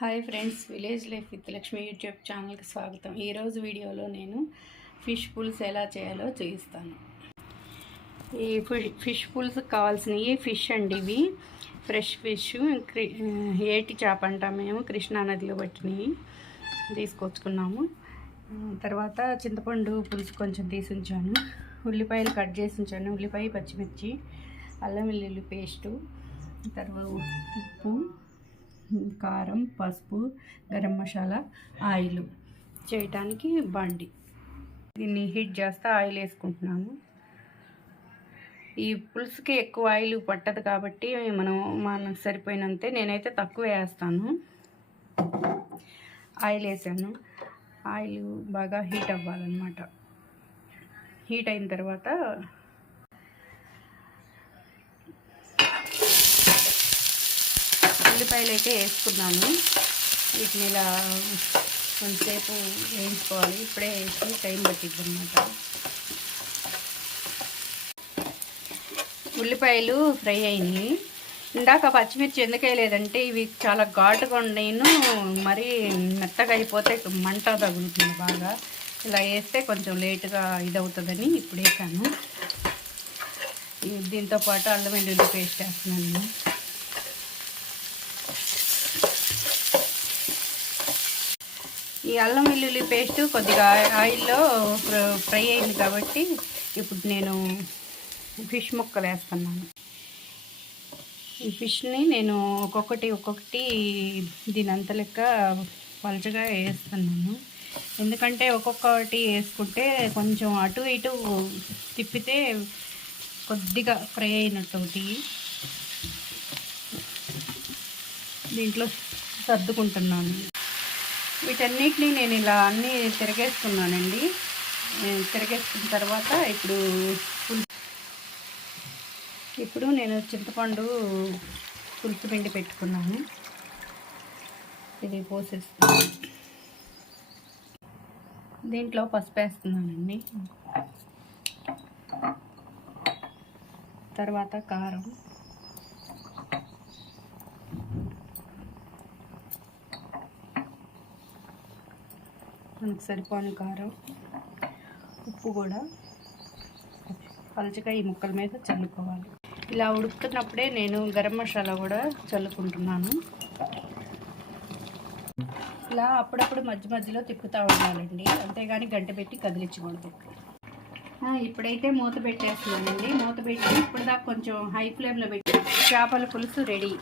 Hi friends, village life with Lakshmi YouTube ఛానల్కి స్వాగతం. ఈరోజు వీడియోలో నేను ఫిష్ పులుసు ఎలా చేయాలో చూపిస్తాను. ఈ ఫిష్ పులుసుకు కావాల్సినవి ఫిష్ అండి. ఇవి ఫ్రెష్ ఫిష్, ఏటి చేప అంటాం మేము, కృష్ణానదిలో పట్టినవి తీసుకొచ్చుకున్నాము. తర్వాత చింతపండు పులుసు కొంచెం తీసి ఉంచాను, ఉల్లిపాయలు కట్ చేసి ఉంచాను, ఉల్లిపాయ, పచ్చిమిర్చి, అల్లం వెల్లుల్లి పేస్టు, తర్వాత ఉప్పు, కారం, పసుపు, గరం మసాలా, ఆయిల్ చేయటానికి బండి. దీన్ని హీట్ చేస్తా ఆయిల్ వేసుకుంటున్నాను. ఈ పులుసుకి ఎక్కువ ఆయిల్ పట్టదు కాబట్టి మనకు సరిపోయినంతే. నేనైతే తక్కువ వేస్తాను. ఆయిల్ వేసాను. ఆయిల్ బాగా హీట్ అవ్వాలన్నమాట. హీట్ అయిన తర్వాత ఉల్లిపాయలు అయితే వేసుకున్నాను. వీటిని ఇలా కొంచెంసేపు వేయించుకోవాలి. ఇప్పుడే వేసి టైం పట్టిద్ది అన్నమాట. ఉల్లిపాయలు ఫ్రై అయినాయి. ఇందాక పచ్చిమిర్చి ఎందుకు వేయలేదంటే ఇవి చాలా ఘాటుగా ఉండేను, మరీ మెత్తగా అయిపోతే మంట తగులుతుంది బాగా. ఇలా వేస్తే కొంచెం లేటుగా ఇదవుతుందని ఇప్పుడు వేసాను. దీంతోపాటు అల్లం వెల్లుల్లి పేస్ట్ వేస్తున్నాను. ఈ అల్లం వెల్లుల్లి పేస్ట్ కొద్దిగా ఆయిల్లో ఫ్రై అయింది కాబట్టి ఇప్పుడు నేను ఫిష్ ముక్కలు వేస్తున్నాను. ఈ ఫిష్ని నేను ఒక్కొక్కటి దీని అంత లెక్క పలుచగా వేస్తున్నాను. ఎందుకంటే ఒక్కొక్కటి వేసుకుంటే కొంచెం అటు ఇటు తిప్పితే కొద్దిగా ఫ్రై అయినట్టు దీంట్లో సర్దుకుంటున్నాను. వీటన్నిటిని నేను ఇలా అన్నీ తిరగేసుకున్నానండి. తిరగేసుకున్న తర్వాత ఇప్పుడు నేను చింతపండు పులుసు పిండి పెట్టుకున్నాను. ఇది పోసేస్తున్నాను. దీంట్లో పసుపు వేస్తున్నానండి. తర్వాత కారం, మనకు సరిపోని కారం, ఉప్పు కూడా పలుచగా ఈ ముక్కల మీద చల్లుకోవాలి. ఇలా ఉడుకుతున్నప్పుడే నేను గరం మసాలా కూడా చల్లుకుంటున్నాను. ఇలా అప్పుడప్పుడు మధ్య మధ్యలో తిప్పుతూ ఉండాలండి, అంతేగాని గంట పెట్టి కదిలించకూడదు. ఇప్పుడైతే మూత పెట్టేస్తున్నానండి. మూత పెట్టి ఇప్పుడు దాకా కొంచెం హై ఫ్లేమ్లో పెట్టి చేపల పులుసు రెడీ.